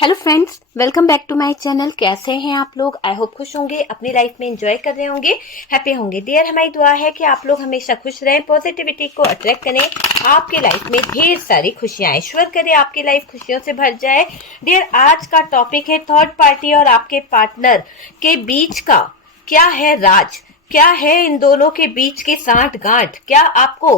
Hello friends, welcome back to my channel. कैसे हैं आप लोग? आई होप खुश होंगे, अपनी लाइफ में एंजॉय कर रहे होंगे, हैप्पी होंगे। डियर, हमारी दुआ है कि आप लोग हमेशा खुश रहें, पॉजिटिविटी को अट्रैक्ट करें, आपके लाइफ में ढेर सारी खुशियां आए। ईश्वर करे आपकी लाइफ खुशियों से भर जाए। डियर, आज का टॉपिक है थर्ड पार्टी और आपके पार्टनर के बीच का क्या है राज, क्या है इन दोनों के बीच की सांठ गांठ। क्या आपको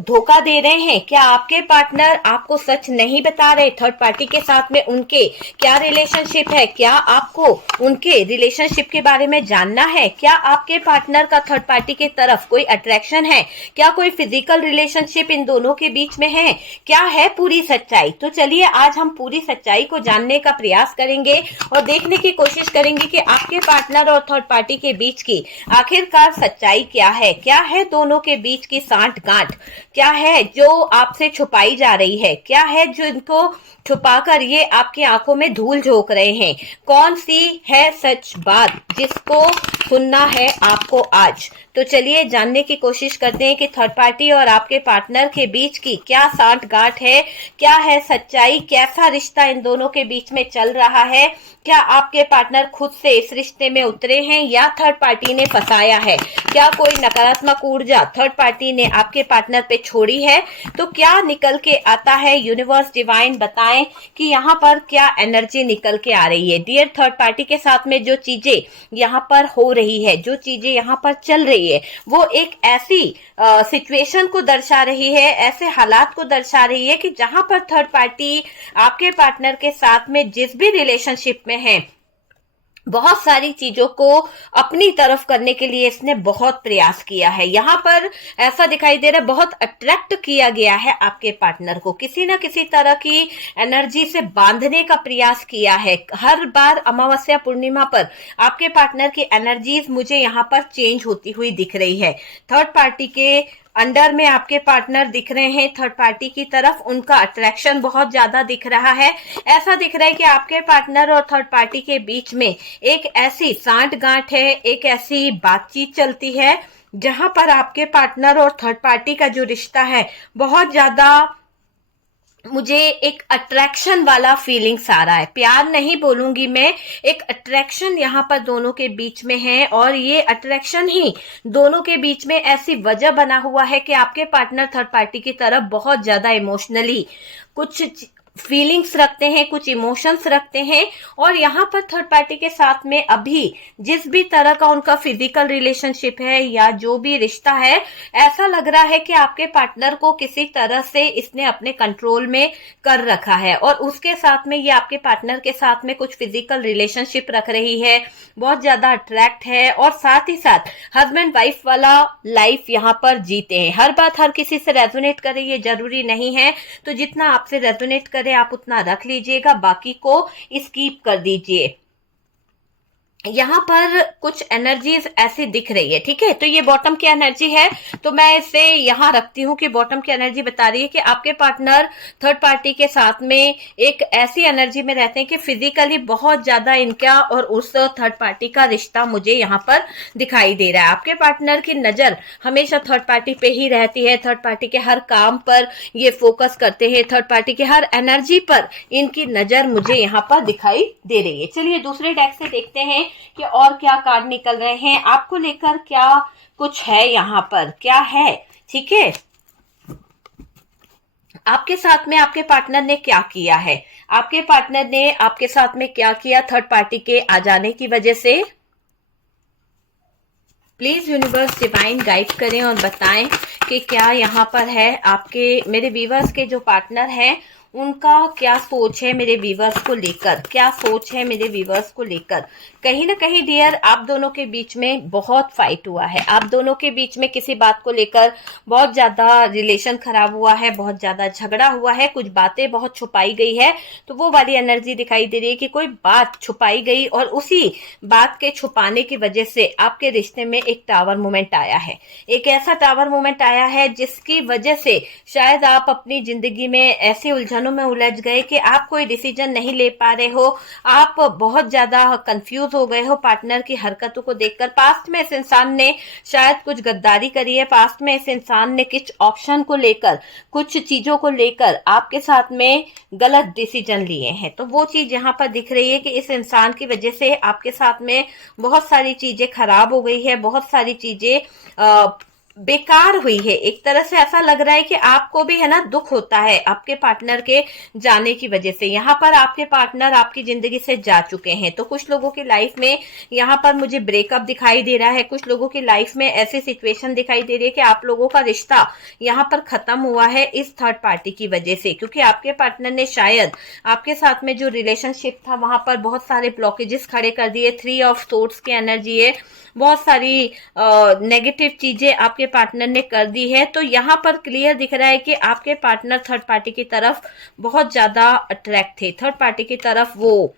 धोखा दे रहे हैं? क्या आपके पार्टनर आपको सच नहीं बता रहे? थर्ड पार्टी के साथ में उनके क्या रिलेशनशिप है? क्या आपको उनके रिलेशनशिप के बारे में जानना है? क्या आपके पार्टनर का थर्ड पार्टी की तरफ कोई अट्रैक्शन है? क्या कोई फिजिकल रिलेशनशिप इन दोनों के बीच में है? क्या है पूरी सच्चाई? तो चलिए आज हम पूरी सच्चाई को जानने का प्रयास करेंगे और देखने की कोशिश करेंगे कि आपके पार्टनर और थर्ड पार्टी के बीच की आखिरकार सच्चाई क्या है। क्या है दोनों के बीच की सांठ गांठ? क्या है जो आपसे छुपाई जा रही है? क्या है जो इनको छुपाकर ये आपकी आंखों में धूल झोंक रहे हैं? कौन सी है सच बात जिसको सुनना है आपको आज? तो चलिए जानने की कोशिश करते हैं कि थर्ड पार्टी और आपके पार्टनर के बीच की क्या सांठ गांठ है, क्या है सच्चाई, कैसा रिश्ता इन दोनों के बीच में चल रहा है। क्या आपके पार्टनर खुद से इस रिश्ते में उतरे हैं या थर्ड पार्टी ने फंसाया है? क्या कोई नकारात्मक ऊर्जा थर्ड पार्टी ने आपके पार्टनर पे छोड़ी है? तो क्या निकल के आता है? यूनिवर्स डिवाइन बताएं कि यहाँ पर क्या एनर्जी निकल के आ रही है। डियर, थर्ड पार्टी के साथ में जो चीजें यहाँ पर हो रही है, जो चीजें यहाँ पर चल रही है, वो एक ऐसी सिचुएशन को दर्शा रही है, ऐसे हालात को दर्शा रही है कि जहां पर थर्ड पार्टी आपके पार्टनर के साथ में जिस भी रिलेशनशिप में है, बहुत सारी चीजों को अपनी तरफ करने के लिए इसने बहुत प्रयास किया है। यहाँ पर ऐसा दिखाई दे रहा है बहुत अट्रैक्ट किया गया है आपके पार्टनर को, किसी ना किसी तरह की एनर्जी से बांधने का प्रयास किया है। हर बार अमावस्या पूर्णिमा पर आपके पार्टनर की एनर्जीज मुझे यहाँ पर चेंज होती हुई दिख रही है। थर्ड पार्टी के अंडर में आपके पार्टनर दिख रहे हैं, थर्ड पार्टी की तरफ उनका अट्रैक्शन बहुत ज्यादा दिख रहा है। ऐसा दिख रहा है कि आपके पार्टनर और थर्ड पार्टी के बीच में एक ऐसी सांठ गांठ है, एक ऐसी बातचीत चलती है जहां पर आपके पार्टनर और थर्ड पार्टी का जो रिश्ता है बहुत ज्यादा मुझे एक अट्रैक्शन वाला फीलिंग्स आ रहा है। प्यार नहीं बोलूंगी मैं, एक अट्रैक्शन यहाँ पर दोनों के बीच में है। और ये अट्रैक्शन ही दोनों के बीच में ऐसी वजह बना हुआ है कि आपके पार्टनर थर्ड पार्टी की तरफ बहुत ज्यादा इमोशनली कुछ फीलिंग्स रखते हैं, कुछ इमोशंस रखते हैं। और यहाँ पर थर्ड पार्टी के साथ में अभी जिस भी तरह का उनका फिजिकल रिलेशनशिप है या जो भी रिश्ता है, ऐसा लग रहा है कि आपके पार्टनर को किसी तरह से इसने अपने कंट्रोल में कर रखा है और उसके साथ में ये आपके पार्टनर के साथ में कुछ फिजिकल रिलेशनशिप रख रही है, बहुत ज्यादा अट्रैक्ट है और साथ ही साथ हस्बैंड वाइफ वाला लाइफ यहाँ पर जीते हैं। हर बात हर किसी से रेजोनेट करे ये जरूरी नहीं है, तो जितना आपसे रेजोनेट करे आप उतना रख लीजिएगा, बाकी को स्कीप कर दीजिए। यहाँ पर कुछ एनर्जीज ऐसी दिख रही है, ठीक है। तो ये बॉटम की एनर्जी है, तो मैं इसे यहाँ रखती हूँ कि बॉटम की एनर्जी बता रही है कि आपके पार्टनर थर्ड पार्टी के साथ में एक ऐसी एनर्जी में रहते हैं कि फिजिकली बहुत ज्यादा इनका और उस थर्ड पार्टी का रिश्ता मुझे यहाँ पर दिखाई दे रहा है। आपके पार्टनर की नजर हमेशा थर्ड पार्टी पे ही रहती है, थर्ड पार्टी के हर काम पर ये फोकस करते हैं, थर्ड पार्टी के हर एनर्जी पर इनकी नजर मुझे यहाँ पर दिखाई दे रही है। चलिए दूसरे डेक से देखते हैं कि और क्या कार्ड निकल रहे हैं, आपको लेकर क्या कुछ है, यहाँ पर क्या है, ठीक है। आपके साथ में आपके पार्टनर ने क्या किया है, आपके पार्टनर ने आपके साथ में क्या किया थर्ड पार्टी के आ जाने की वजह से। प्लीज यूनिवर्स डिवाइन गाइड करें और बताएं कि क्या यहाँ पर है आपके मेरे व्यूवर्स के जो पार्टनर हैं उनका क्या सोच है मेरे व्यूवर्स को लेकर, क्या सोच है मेरे व्यूवर्स को लेकर। कहीं ना कहीं डियर आप दोनों के बीच में बहुत फाइट हुआ है, आप दोनों के बीच में किसी बात को लेकर बहुत ज्यादा रिलेशन खराब हुआ है, बहुत ज्यादा झगड़ा हुआ है, कुछ बातें बहुत छुपाई गई है। तो वो वाली एनर्जी दिखाई दे रही है कि कोई बात छुपाई गई और उसी बात के छुपाने की वजह से आपके रिश्ते में एक टावर मोमेंट आया है, एक ऐसा टावर मोमेंट आया है जिसकी वजह से शायद आप अपनी जिंदगी में ऐसी उलझन उलझनों में उलझ गए कि आप कोई डिसीजन नहीं ले पा रहे हो, आप बहुत ज्यादा कंफ्यूज हो गए हो पार्टनर की हरकतों को देखकर। पास्ट में इस इंसान ने शायद कुछ गद्दारी करी है, पास्ट में इस इंसान ने कुछ ऑप्शन को लेकर, कुछ चीजों को लेकर आपके साथ में गलत डिसीजन लिए हैं। तो वो चीज यहाँ पर दिख रही है कि इस इंसान की वजह से आपके साथ में बहुत सारी चीजें खराब हो गई है, बहुत सारी चीजें बेकार हुई है। एक तरह से ऐसा लग रहा है कि आपको भी है ना दुख होता है आपके पार्टनर के जाने की वजह से। यहाँ पर आपके पार्टनर आपकी जिंदगी से जा चुके हैं। तो कुछ लोगों की लाइफ में यहाँ पर मुझे ब्रेकअप दिखाई दे रहा है, कुछ लोगों की लाइफ में ऐसी सिचुएशन दिखाई दे रही है कि आप लोगों का रिश्ता यहाँ पर खत्म हुआ है इस थर्ड पार्टी की वजह से, क्योंकि आपके पार्टनर ने शायद आपके साथ में जो रिलेशनशिप था वहां पर बहुत सारे ब्लॉकेजेस खड़े कर दिए। 3 ऑफ सोर्ड्स की एनर्जी है, बहुत सारी नेगेटिव चीजें आपके पार्टनर ने कर दी है। तो यहाँ पर क्लियर दिख रहा है कि आपके पार्टनर थर्ड पार्टी की तरफ बहुत ज्यादा अट्रैक्ट थे, थर्ड पार्टी की तरफ वो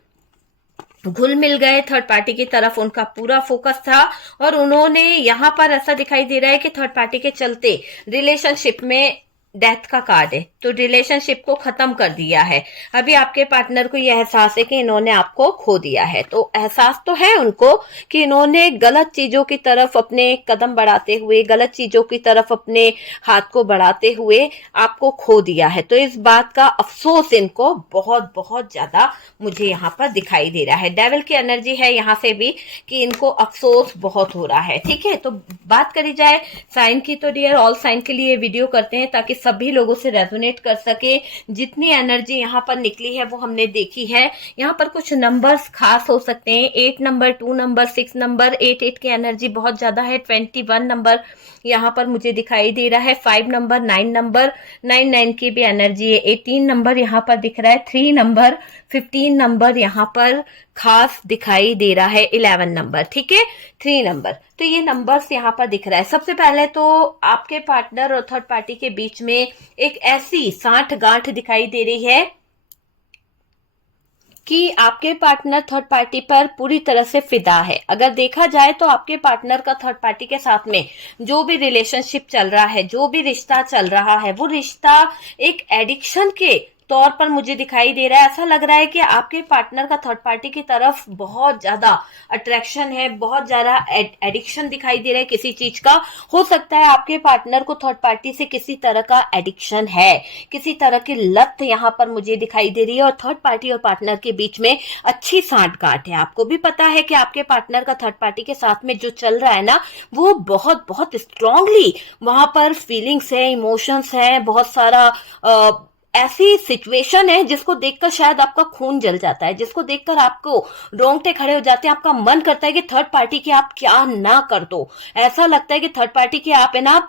घुल मिल गए, थर्ड पार्टी की तरफ उनका पूरा फोकस था। और उन्होंने यहाँ पर ऐसा दिखाई दे रहा है कि थर्ड पार्टी के चलते रिलेशनशिप में डेथ का कार्ड है, तो रिलेशनशिप को खत्म कर दिया है। अभी आपके पार्टनर को यह एहसास है कि इन्होंने आपको खो दिया है। तो एहसास तो है उनको कि इन्होंने गलत चीजों की तरफ अपने कदम बढ़ाते हुए, गलत चीजों की तरफ अपने हाथ को बढ़ाते हुए आपको खो दिया है। तो इस बात का अफसोस इनको बहुत बहुत ज्यादा मुझे यहाँ पर दिखाई दे रहा है। डेविल की एनर्जी है यहाँ से भी कि इनको अफसोस बहुत हो रहा है। ठीक है, तो बात करी जाए साइन की, तो डियर ऑल साइन के लिए वीडियो करते हैं ताकि सभी लोगों से रेजोनेट कर सके। जितनी एनर्जी यहाँ पर निकली है वो हमने देखी है। यहाँ पर कुछ नंबर्स खास हो सकते हैं, 8 नंबर, 2 नंबर, 6 नंबर, 8 की एनर्जी बहुत ज्यादा है। 21 नंबर यहाँ पर मुझे दिखाई दे रहा है, 5 नंबर, 9 नंबर, 9 की भी एनर्जी है। 18 नंबर यहाँ पर दिख रहा है, 3 नंबर, 15 नंबर यहाँ पर खास दिखाई दे रहा है, 11 नंबर, ठीक है, 3 नंबर। तो ये नंबर्स यहाँ पर दिख रहा है। सबसे पहले तो आपके पार्टनर और थर्ड पार्टी के बीच में एक ऐसी साठ गांठ दिखाई दे रही है कि आपके पार्टनर थर्ड पार्टी पर पूरी तरह से फिदा है। अगर देखा जाए तो आपके पार्टनर का थर्ड पार्टी के साथ में जो भी रिलेशनशिप चल रहा है, जो भी रिश्ता चल रहा है, वो रिश्ता एक एडिक्शन के तौर पर मुझे दिखाई दे रहा है। ऐसा लग रहा है कि आपके पार्टनर का थर्ड पार्टी की तरफ बहुत ज्यादा अट्रैक्शन है, बहुत ज्यादा एडिक्शन दिखाई दे रहा है किसी चीज का। हो सकता है आपके पार्टनर को थर्ड पार्टी से किसी तरह का एडिक्शन है, किसी तरह की लत यहाँ पर मुझे दिखाई दे रही है। और थर्ड पार्टी और पार्टनर के बीच में अच्छी सांठगांठ है। आपको भी पता है कि आपके पार्टनर का थर्ड पार्टी के साथ में जो चल रहा है ना, वो बहुत बहुत स्ट्रांगली वहां पर फीलिंग्स है, इमोशंस है, बहुत सारा ऐसी सिचुएशन है जिसको देखकर शायद आपका खून जल जाता है, जिसको देखकर आपको रोंगटे खड़े हो जाते हैं। आपका मन करता है कि थर्ड पार्टी की आप क्या ना कर दो। ऐसा लगता है कि थर्ड पार्टी की आप है ना,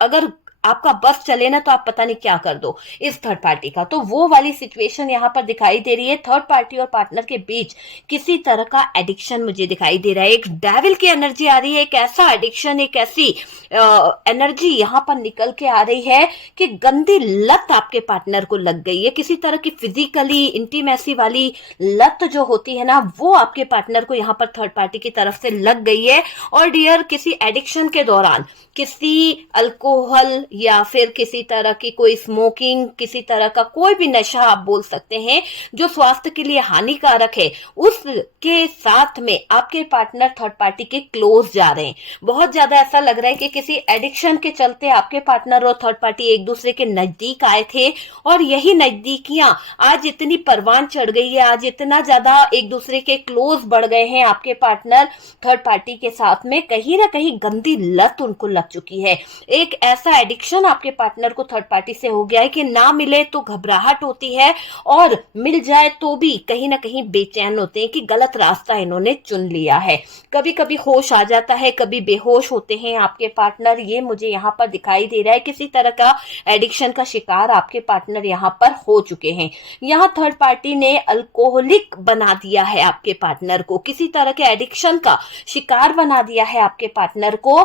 अगर आपका बस चले ना तो आप पता नहीं क्या कर दो इस थर्ड पार्टी का। तो वो वाली सिचुएशन यहाँ पर दिखाई दे रही है। थर्ड पार्टी और पार्टनर के बीच किसी तरह का एडिक्शन मुझे दिखाई दे रहा है। एक डेविल की एनर्जी आ रही है, एक ऐसा एडिक्शन, एक ऐसी एनर्जी यहाँ पर निकल के आ रही है कि गंदी लत आपके पार्टनर को लग गई है। किसी तरह की फिजिकली इंटीमेसी वाली लत जो होती है ना, वो आपके पार्टनर को यहाँ पर थर्ड पार्टी की तरफ से लग गई है। और डियर, किसी एडिक्शन के दौरान किसी अल्कोहल या फिर किसी तरह की कोई स्मोकिंग, किसी तरह का कोई भी नशा आप बोल सकते हैं जो स्वास्थ्य के लिए हानिकारक है, उसके साथ में आपके पार्टनर थर्ड पार्टी के क्लोज जा रहे हैं। बहुत ज्यादा ऐसा लग रहा है कि किसी एडिक्शन के चलते आपके पार्टनर और थर्ड पार्टी एक दूसरे के नजदीक आए थे, और यही नजदीकियां आज इतनी परवान चढ़ गई है, आज इतना ज्यादा एक दूसरे के क्लोज बढ़ गए हैं आपके पार्टनर थर्ड पार्टी के साथ में। कहीं ना कहीं गंदी लत उनको लग चुकी है। एक ऐसा एडिक्शन आपके पार्टनर को थर्ड पार्टी से हो गया है कि ना मिले तो घबराहट होती है, और मिल जाए तो भी कहीं ना कहीं बेचैन होते हैं कि गलत रास्ता इन्होंने चुन लिया है। कभी कभी होश आ जाता है, कभी बेहोश होते हैं आपके पार्टनर। ये मुझे यहाँ पर दिखाई दे रहा है, किसी तरह का एडिक्शन का शिकार आपके पार्टनर यहाँ पर हो चुके हैं। यहाँ थर्ड पार्टी ने अल्कोहलिक बना दिया है आपके पार्टनर को, किसी तरह के एडिक्शन का शिकार बना दिया है आपके पार्टनर को।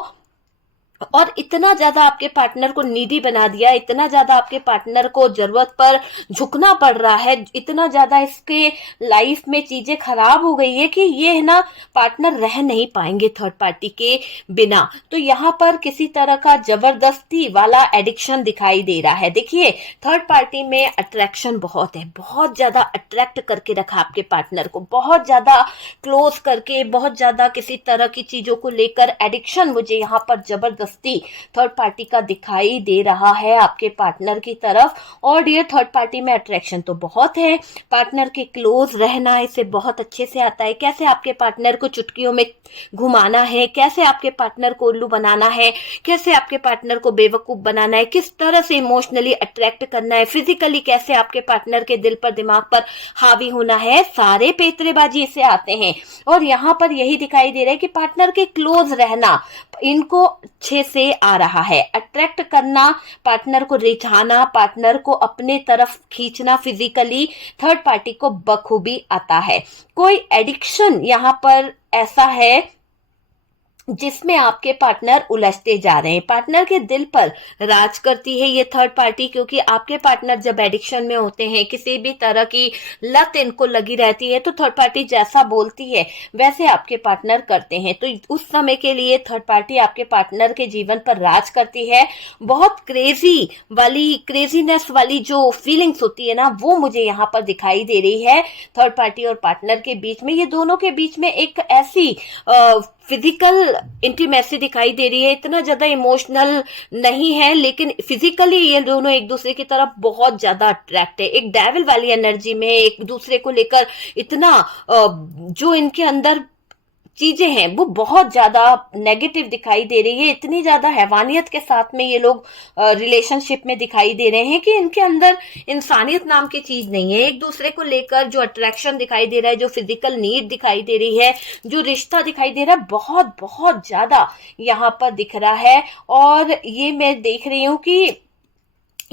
और इतना ज्यादा आपके पार्टनर को नीडी बना दिया, इतना ज्यादा आपके पार्टनर को जरूरत पर झुकना पड़ रहा है, इतना ज्यादा इसके लाइफ में चीजें खराब हो गई है कि ये है ना पार्टनर रह नहीं पाएंगे थर्ड पार्टी के बिना। तो यहाँ पर किसी तरह का जबरदस्ती वाला एडिक्शन दिखाई दे रहा है। देखिए थर्ड पार्टी में अट्रैक्शन बहुत है, बहुत ज्यादा अट्रैक्ट करके रखा आपके पार्टनर को, बहुत ज्यादा क्लोज करके, बहुत ज्यादा किसी तरह की चीजों को लेकर एडिक्शन मुझे यहाँ पर जबरदस्ती थर्ड पार्टी का दिखाई दे रहा है आपके पार्टनर की तरफ। और ये थर्ड पार्टी में अट्रैक्शन तो बहुत है, पार्टनर के क्लोज रहना इसे बहुत अच्छे से आता है, कैसे आपके पार्टनर को चुटकियों में घुमाना है, कैसे आपके पार्टनर को उल्लू बनाना है, कैसे आपके पार्टनर को बेवकूफ बनाना है, किस तरह से इमोशनली अट्रैक्ट करना है, फिजिकली कैसे आपके पार्टनर के दिल पर दिमाग पर हावी होना है, सारे पेतरेबाजी से आते हैं। और यहाँ पर यही दिखाई दे रहा है कि पार्टनर के क्लोज रहना इनको अच्छे से आ रहा है, अट्रैक्ट करना, पार्टनर को रिझाना, पार्टनर को अपने तरफ खींचना फिजिकली थर्ड पार्टी को बखूबी आता है। कोई एडिक्शन यहाँ पर ऐसा है जिसमें आपके पार्टनर उलझते जा रहे हैं, पार्टनर के दिल पर राज करती है ये थर्ड पार्टी, क्योंकि आपके पार्टनर जब एडिक्शन में होते हैं, किसी भी तरह की लत इनको लगी रहती है, तो थर्ड पार्टी जैसा बोलती है वैसे आपके पार्टनर करते हैं। तो उस समय के लिए थर्ड पार्टी आपके पार्टनर के जीवन पर राज करती है। बहुत क्रेजीनेस वाली जो फीलिंग्स होती है ना, वो मुझे यहाँ पर दिखाई दे रही है थर्ड पार्टी और पार्टनर के बीच में। ये दोनों के बीच में एक ऐसी फिजिकल इंटीमेसी दिखाई दे रही है, इतना ज्यादा इमोशनल नहीं है, लेकिन फिजिकली ये दोनों एक दूसरे की तरफ बहुत ज्यादा अट्रैक्ट है, एक डेविल वाली एनर्जी में एक दूसरे को लेकर इतना जो इनके अंदर चीजें हैं वो बहुत ज्यादा नेगेटिव दिखाई दे रही है, इतनी ज्यादा हैवानियत के साथ में ये लोग रिलेशनशिप में दिखाई दे रहे हैं कि इनके अंदर इंसानियत नाम की चीज नहीं है। एक दूसरे को लेकर जो अट्रैक्शन दिखाई दे रहा है, जो फिजिकल नीड दिखाई दे रही है, जो रिश्ता दिखाई दे रहा है, बहुत बहुत ज्यादा यहाँ पर दिख रहा है। और ये मैं देख रही हूँ कि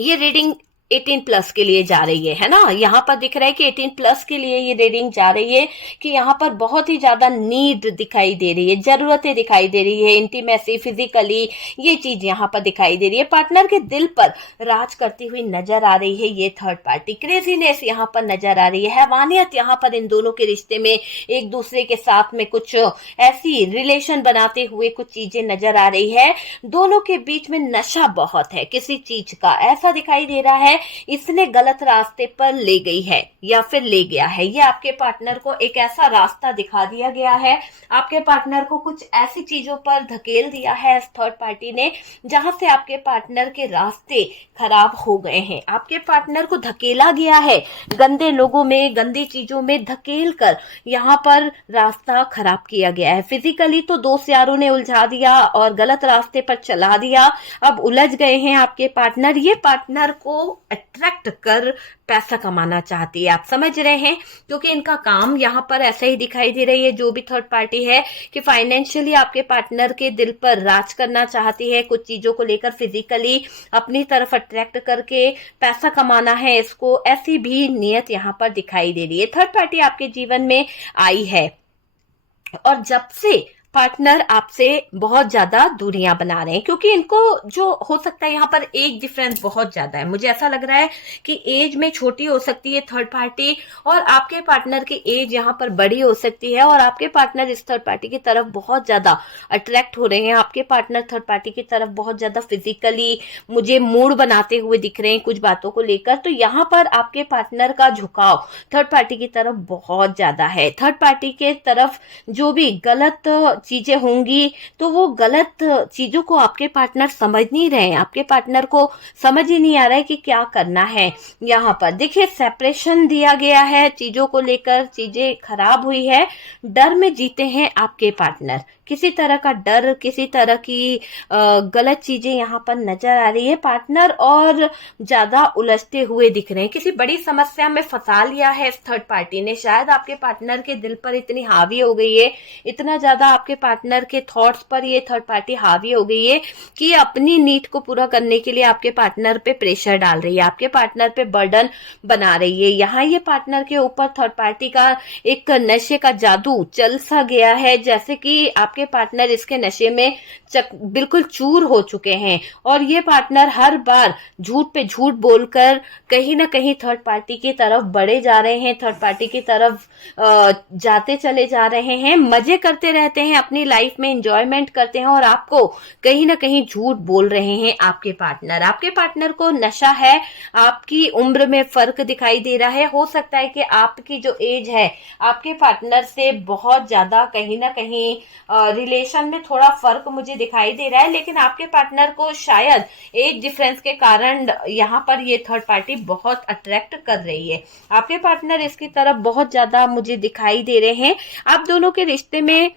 ये रीडिंग 18+ के लिए जा रही है ना, यहाँ पर दिख रहा है कि 18+ के लिए ये रीडिंग जा रही है कि यहाँ पर बहुत ही ज्यादा नीड दिखाई दे रही है, जरूरतें दिखाई दे रही है, इंटीमेसी, फिजिकली ये चीज यहाँ पर दिखाई दे रही है। पार्टनर के दिल पर राज करती हुई नजर आ रही है ये थर्ड पार्टी, क्रेजीनेस यहाँ पर नजर आ रही है, हैवानियत यहाँ पर इन दोनों के रिश्ते में, एक दूसरे के साथ में कुछ ऐसी रिलेशन बनाते हुए कुछ चीजें नजर आ रही है। दोनों के बीच में नशा बहुत है किसी चीज का, ऐसा दिखाई दे रहा है इसने गलत रास्ते पर ले गई है या फिर ले गया है। ये आपके पार्टनर को एक ऐसा रास्ता दिखा दिया गया है, आपके पार्टनर को कुछ ऐसी चीजों पर धकेल दिया है इस थर्ड पार्टी ने जहां से आपके पार्टनर के रास्ते खराब हो गए हैं। आपके पार्टनर को धकेला गया है गंदे लोगों में, गंदी चीजों में धकेल कर यहाँ पर रास्ता खराब किया गया है। फिजिकली तो दोस्त यारों ने उलझा दिया और गलत रास्ते पर चला दिया, अब उलझ गए हैं आपके पार्टनर। ये पार्टनर को अट्रैक्ट कर पैसा कमाना चाहती है, आप समझ रहे हैं, क्योंकि इनका काम यहाँ पर ऐसा ही दिखाई दे रही है जो भी थर्ड पार्टी है कि फाइनेंशियली आपके पार्टनर के दिल पर राज करना चाहती है, कुछ चीजों को लेकर फिजिकली अपनी तरफ अट्रैक्ट करके पैसा कमाना है इसको, ऐसी भी नियत यहाँ पर दिखाई दे रही है। थर्ड पार्टी आपके जीवन में आई है और जब से पार्टनर आपसे बहुत ज्यादा दूरियां बना रहे हैं, क्योंकि इनको जो हो सकता है यहाँ पर एज डिफरेंस बहुत ज्यादा है। मुझे ऐसा लग रहा है कि एज में छोटी हो सकती है थर्ड पार्टी और आपके पार्टनर की एज यहाँ पर बड़ी हो सकती है, और आपके पार्टनर इस थर्ड पार्टी की तरफ बहुत ज्यादा अट्रैक्ट हो रहे हैं। आपके पार्टनर थर्ड पार्टी की तरफ बहुत ज्यादा फिजिकली मुझे मूड बनाते हुए दिख रहे हैं कुछ बातों को लेकर। तो यहाँ पर आपके पार्टनर का झुकाव थर्ड पार्टी की तरफ बहुत ज्यादा है। थर्ड पार्टी के तरफ जो भी गलत चीजें होंगी तो वो गलत चीजों को आपके पार्टनर समझ नहीं रहे हैं, आपके पार्टनर को समझ ही नहीं आ रहा है कि क्या करना है। यहाँ पर देखिए सेपरेशन दिया गया है, चीजों को लेकर चीजें खराब हुई है, डर में जीते हैं आपके पार्टनर, किसी तरह का डर, किसी तरह की गलत चीजें यहाँ पर नजर आ रही है पार्टनर, और ज्यादा उलझते हुए दिख रहे हैं, किसी बड़ी समस्या में फंसा लिया है इस थर्ड पार्टी ने। शायद आपके पार्टनर के दिल पर इतनी हावी हो गई है, इतना ज्यादा आपके पार्टनर के थॉट्स पर ये थर्ड पार्टी हावी हो गई है कि अपनी नीड को पूरा करने के लिए आपके पार्टनर पे प्रेशर डाल रही है, आपके पार्टनर पे बर्डन बना रही है। यहाँ ये पार्टनर के ऊपर थर्ड पार्टी का एक नशे का जादू चल सा गया है, जैसे कि आपके पार्टनर इसके नशे में बिल्कुल चूर हो चुके हैं और ये पार्टनर हर बार झूठ पे झूठ बोलकर कहीं ना कहीं थर्ड पार्टी की तरफ बढ़े जा रहे हैं, थर्ड पार्टी की तरफ जाते चले जा रहे हैं, मजे करते रहते हैं, अपनी लाइफ में एंजॉयमेंट करते हैं और आपको कहीं ना कहीं झूठ बोल रहे हैं आपके पार्टनर। आपके पार्टनर को नशा है, आपकी उम्र में फर्क दिखाई दे रहा है। हो सकता है कि आपकी जो एज है आपके पार्टनर से बहुत ज्यादा कहीं ना कहीं रिलेशन में थोड़ा फर्क मुझे दिखाई दे रहा है, लेकिन आपके पार्टनर को शायद एज डिफरेंस के कारण यहाँ पर ये थर्ड पार्टी बहुत अट्रैक्ट कर रही है। आपके पार्टनर इसकी तरफ बहुत ज्यादा मुझे दिखाई दे रहे हैं। आप दोनों के रिश्ते में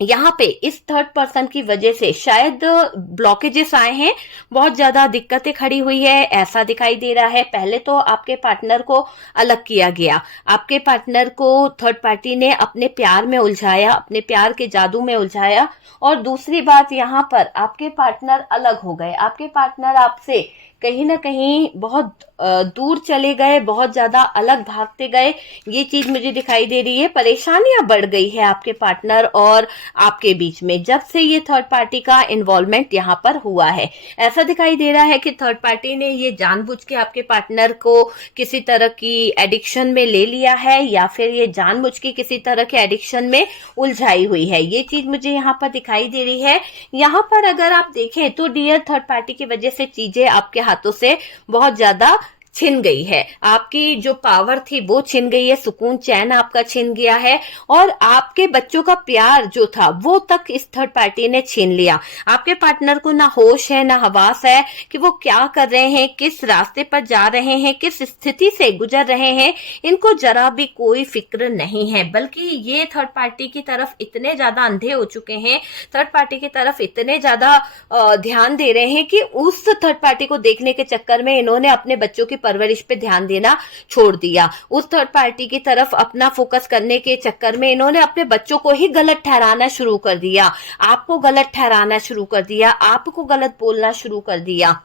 यहाँ पे इस थर्ड पर्सन की वजह से शायद ब्लॉकेजेस आए हैं, बहुत ज्यादा दिक्कतें खड़ी हुई है, ऐसा दिखाई दे रहा है। पहले तो आपके पार्टनर को अलग किया गया, आपके पार्टनर को थर्ड पार्टी ने अपने प्यार में उलझाया, अपने प्यार के जादू में उलझाया। और दूसरी बात, यहाँ पर आपके पार्टनर अलग हो गए, आपके पार्टनर आपसे कहीं ना कहीं बहुत दूर चले गए, बहुत ज्यादा अलग भागते गए, ये चीज मुझे दिखाई दे रही है। परेशानियां बढ़ गई है आपके पार्टनर और आपके बीच में जब से ये थर्ड पार्टी का इन्वॉल्वमेंट यहाँ पर हुआ है। ऐसा दिखाई दे रहा है कि थर्ड पार्टी ने ये जानबूझ के आपके पार्टनर को किसी तरह की एडिक्शन में ले लिया है या फिर ये जानबूझ के किसी तरह के एडिक्शन में उलझाई हुई है, ये चीज मुझे यहाँ पर दिखाई दे रही है। यहाँ पर अगर आप देखें तो डियर थर्ड पार्टी की वजह से चीजें आपके हाथों से बहुत ज्यादा छिन गई है, आपकी जो पावर थी वो छिन गई है, सुकून चैन आपका छिन गया है और आपके बच्चों का प्यार जो था वो तक इस थर्ड पार्टी ने छीन लिया। आपके पार्टनर को ना होश है ना हवास है कि वो क्या कर रहे हैं, किस रास्ते पर जा रहे हैं, किस स्थिति से गुजर रहे हैं, इनको जरा भी कोई फिक्र नहीं है। बल्कि ये थर्ड पार्टी की तरफ इतने ज्यादा अंधे हो चुके हैं, थर्ड पार्टी की तरफ इतने ज्यादा ध्यान दे रहे हैं कि उस थर्ड पार्टी को देखने के चक्कर में इन्होंने अपने बच्चों की परवरिश पे ध्यान देना छोड़ दिया। उस थर्ड पार्टी की तरफ अपना फोकस करने के चक्कर में इन्होंने अपने बच्चों को ही गलत ठहराना शुरू कर दिया, आपको गलत ठहराना शुरू कर दिया, आपको गलत बोलना शुरू कर दिया।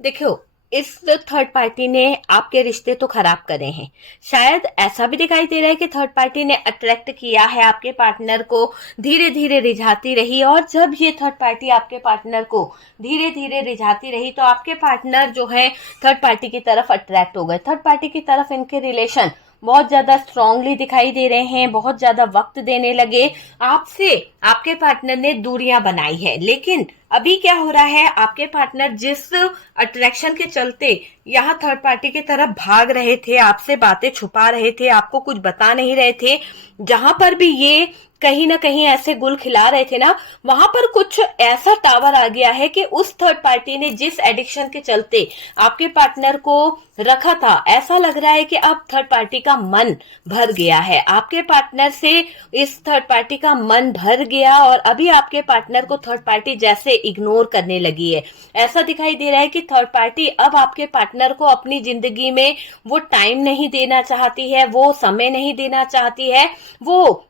देखो, इस थर्ड पार्टी ने आपके रिश्ते तो खराब करे हैं, शायद ऐसा भी दिखाई दे रहा है कि थर्ड पार्टी ने अट्रैक्ट किया है आपके पार्टनर को, धीरे धीरे रिझाती रही और जब ये थर्ड पार्टी आपके पार्टनर को धीरे धीरे रिझाती रही तो आपके पार्टनर जो है थर्ड पार्टी की तरफ अट्रैक्ट हो गए। थर्ड पार्टी की तरफ इनके रिलेशन बहुत ज्यादा स्ट्रांगली दिखाई दे रहे हैं, बहुत ज्यादा वक्त देने लगे, आपसे आपके पार्टनर ने दूरियां बनाई है। लेकिन अभी क्या हो रहा है, आपके पार्टनर जिस अट्रैक्शन के चलते यहाँ थर्ड पार्टी की तरफ भाग रहे थे, आपसे बातें छुपा रहे थे, आपको कुछ बता नहीं रहे थे, जहां पर भी ये कहीं ना कहीं ऐसे गुल खिला रहे थे ना, वहां पर कुछ ऐसा टावर आ गया है कि उस थर्ड पार्टी ने जिस एडिक्शन के चलते आपके पार्टनर को रखा था, ऐसा लग रहा है कि अब थर्ड पार्टी का मन भर गया है, आपके पार्टनर से इस थर्ड पार्टी का मन भर गया और अभी आपके पार्टनर को थर्ड पार्टी जैसे इग्नोर करने लगी है। ऐसा दिखाई दे रहा है कि थर्ड पार्टी अब आपके पार्टनर को अपनी जिंदगी में वो टाइम नहीं देना चाहती है, वो समय नहीं देना चाहती है, वो